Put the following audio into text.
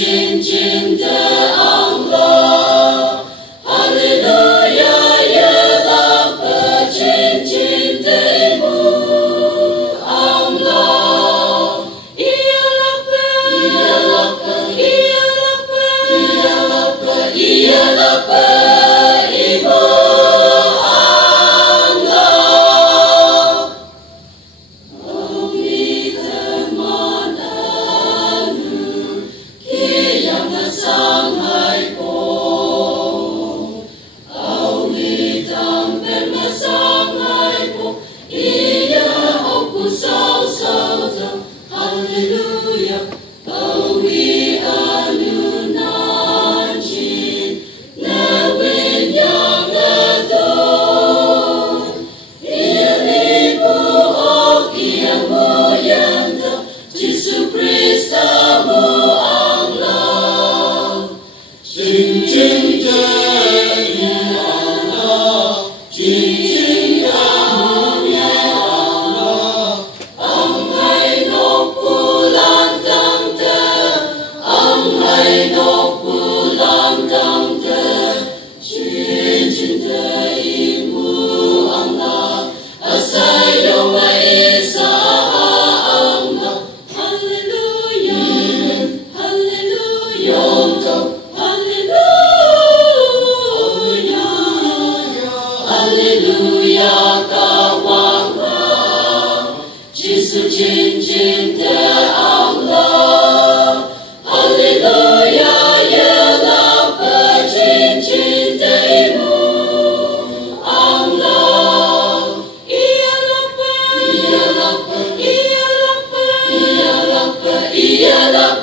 cincin de Allah. Haleluya, ialah cincin darimu Allah. Ialah ibu Allah. Kami kemanalu kiam sangai po. Awi tampil masangai po. Ia oku sau jauh. Haleluya. Awi anu nanjin. Nawin yang adon. Iribu o kiamu yanda. Jesu Kristamu Allah. Cincin dari Allah. Cincin kamu ya Allah. Anghai no pulang tante. Anghai no pulang tante. Cincin darimu Allah. Asai doa Isa Allah. Haleluya. Haleluya. Haleluya. Haleluya kawanglah. Jesu cincin de Allah. Haleluya ialah cincin darimu Allah. Ialah